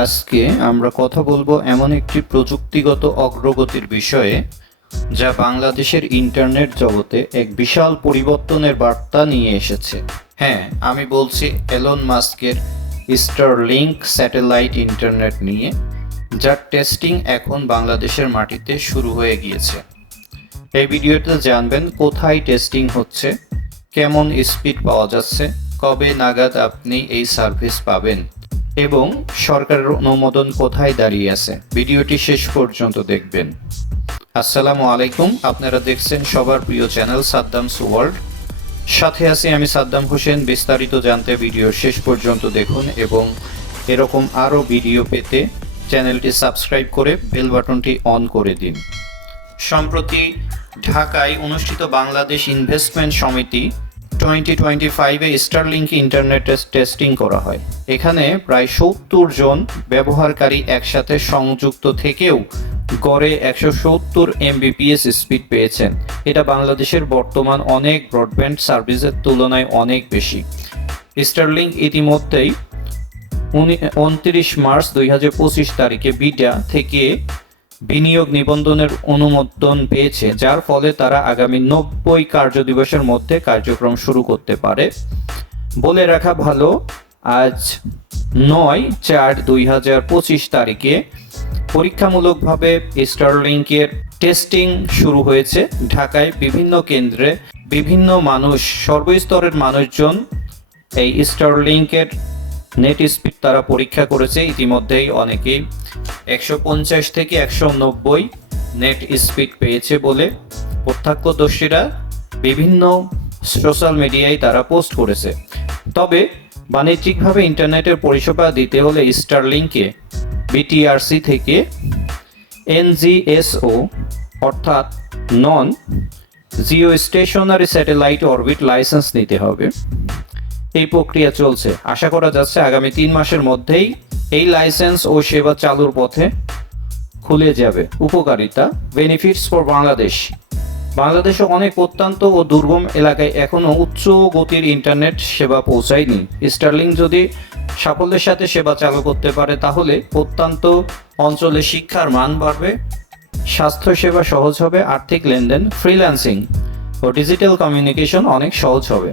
আজকে আমরা কথা বলবো এমন একটি প্রযুক্তিগত অগ্রগতির বিষয়ে যা বাংলাদেশের ইন্টারনেট জগতে এক বিশাল পরিবর্তনের বার্তা নিয়ে এসেছে। হ্যাঁ, আমি বলছি এলন মাস্কের স্টারলিংক স্যাটেলাইট ইন্টারনেট নিয়ে, যার টেস্টিং এখন বাংলাদেশের মাটিতে শুরু হয়ে গিয়েছে। এই ভিডিওতে জানবেন কোথায় টেস্টিং হচ্ছে, কেমন স্পিড পাওয়া যাচ্ছে, কবে নাগাদ আপনি এই সার্ভিস পাবেন এবং সরকারের অনুমোদন কোথায় দাঁড়িয়ে আছে। ভিডিওটি শেষ পর্যন্ত দেখবেন। আসসালামু আলাইকুম, আপনারা দেখছেন সবার প্রিয় চ্যানেল সাদ্দামস ওয়ার্ল্ড। সাথে আছি আমি সাদ্দাম হোসেন। বিস্তারিত জানতে ভিডিও শেষ পর্যন্ত দেখুন এবং এরকম আরও ভিডিও পেতে চ্যানেলটি সাবস্ক্রাইব করে বেল বাটনটি অন করে দিন। সম্প্রতি ঢাকায় অনুষ্ঠিত বাংলাদেশ ইনভেস্টমেন্ট সমিতি 2025-এ স্টারলিংক ইন্টারনেট টেস্টিং করা হয়। এখানে প্রায় 70 জন ব্যবহারকারী একসাথে সংযুক্ত থেকেও গড়ে 170 Mbps স্পিড পেয়েছেন। এটা বাংলাদেশের বর্তমান অনেক ব্রডব্যান্ড সার্ভিসের তুলনায় অনেক বেশি। স্টারলিংক ইতিমধ্যেই 29 মার্চ 2025 তারিখে বিটা থেকে বিনিয়োগ নিবন্ধনের অনুমোদন পেয়েছে, যার ফলে তারা আগামী 90 কার্যদিবসের মধ্যে কার্যক্রম শুরু করতে পারে। বলে রাখা ভালো, আজ 9/4/2025 তারিখে পরীক্ষামূলকভাবে স্টারলিংকের টেস্টিং শুরু হয়েছে। ঢাকায় বিভিন্ন কেন্দ্রে বিভিন্ন মানুষ, সর্বস্তরের মানুষজন এই স্টারলিংকের নেট স্পিড তারা পরীক্ষা করেছে। ইতিমধ্যেই অনেকেই 150 থেকে 190 নেট স্পিড পেয়েছে বলে প্রত্যক্ষদর্শীরা বিভিন্ন সোশ্যাল মিডিয়ায় তারা পোস্ট করেছে। তবে বাণিজ্যিকভাবে ইন্টারনেটের পরিষেবা দিতে হলে স্টারলিংকে বিটিআরসি থেকে এনজিএসও অর্থাৎ non geo stationary satellite orbit licence নিতে হবে। এই প্রক্রিয়া চলছে। আশা করা যাচ্ছে আগামী 3 মাসের মধ্যেই এই লাইসেন্স ও সেবা চালুর পথে খুলে যাবে। উপকারিতা, বেনিফিটস ফর বাংলাদেশ। বাংলাদেশে অনেক প্রত্যন্ত ও দুর্গম এলাকায় এখনও উচ্চ গতির ইন্টারনেট সেবা পৌঁছায়নি। স্টারলিংক যদি সাফল্যের সাথে সেবা চালু করতে পারে, তাহলে প্রত্যন্ত অঞ্চলে শিক্ষার মান বাড়বে, স্বাস্থ্যসেবা সহজ হবে, আর্থিক লেনদেন, ফ্রিল্যান্সিং ও ডিজিটাল কমিউনিকেশন অনেক সহজ হবে।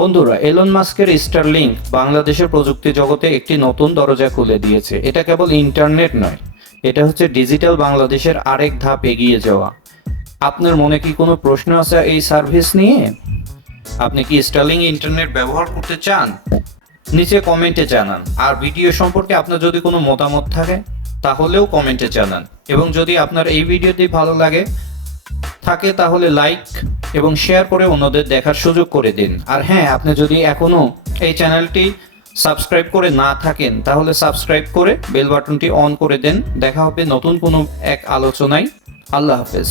বন্ধুরা, এলন মাস্কের স্টারলিংক বাংলাদেশের প্রযুক্তি জগতে একটি নতুন দরজা খুলে দিয়েছে। এটা কেবল ইন্টারনেট নয়, এটা হচ্ছে ডিজিটাল বাংলাদেশের আরেক ধাপ এগিয়ে যাওয়া। আপনার মনে কি কোনো প্রশ্ন আছে এই সার্ভিস নিয়ে? আপনি কি স্টারলিংক ইন্টারনেট ব্যবহার করতে চান? নিচে কমেন্টে জানান। আর ভিডিও সম্পর্কে আপনার যদি কোনো মতামত থাকে তাহলেও কমেন্টে জানান। এবং যদি আপনার এই ভিডিওটি ভালো থাকে তাহলে লাইক এবং শেয়ার করে অন্যদের দেখার সুযোগ করে দিন। আর হ্যাঁ, আপনি যদি এখনো এই চ্যানেলটি সাবস্ক্রাইব করে না থাকেন তাহলে সাবস্ক্রাইব করে বেল বাটনটি অন করে দেন। দেখা হবে নতুন কোনো এক আলোচনায়। আল্লাহ হাফেজ।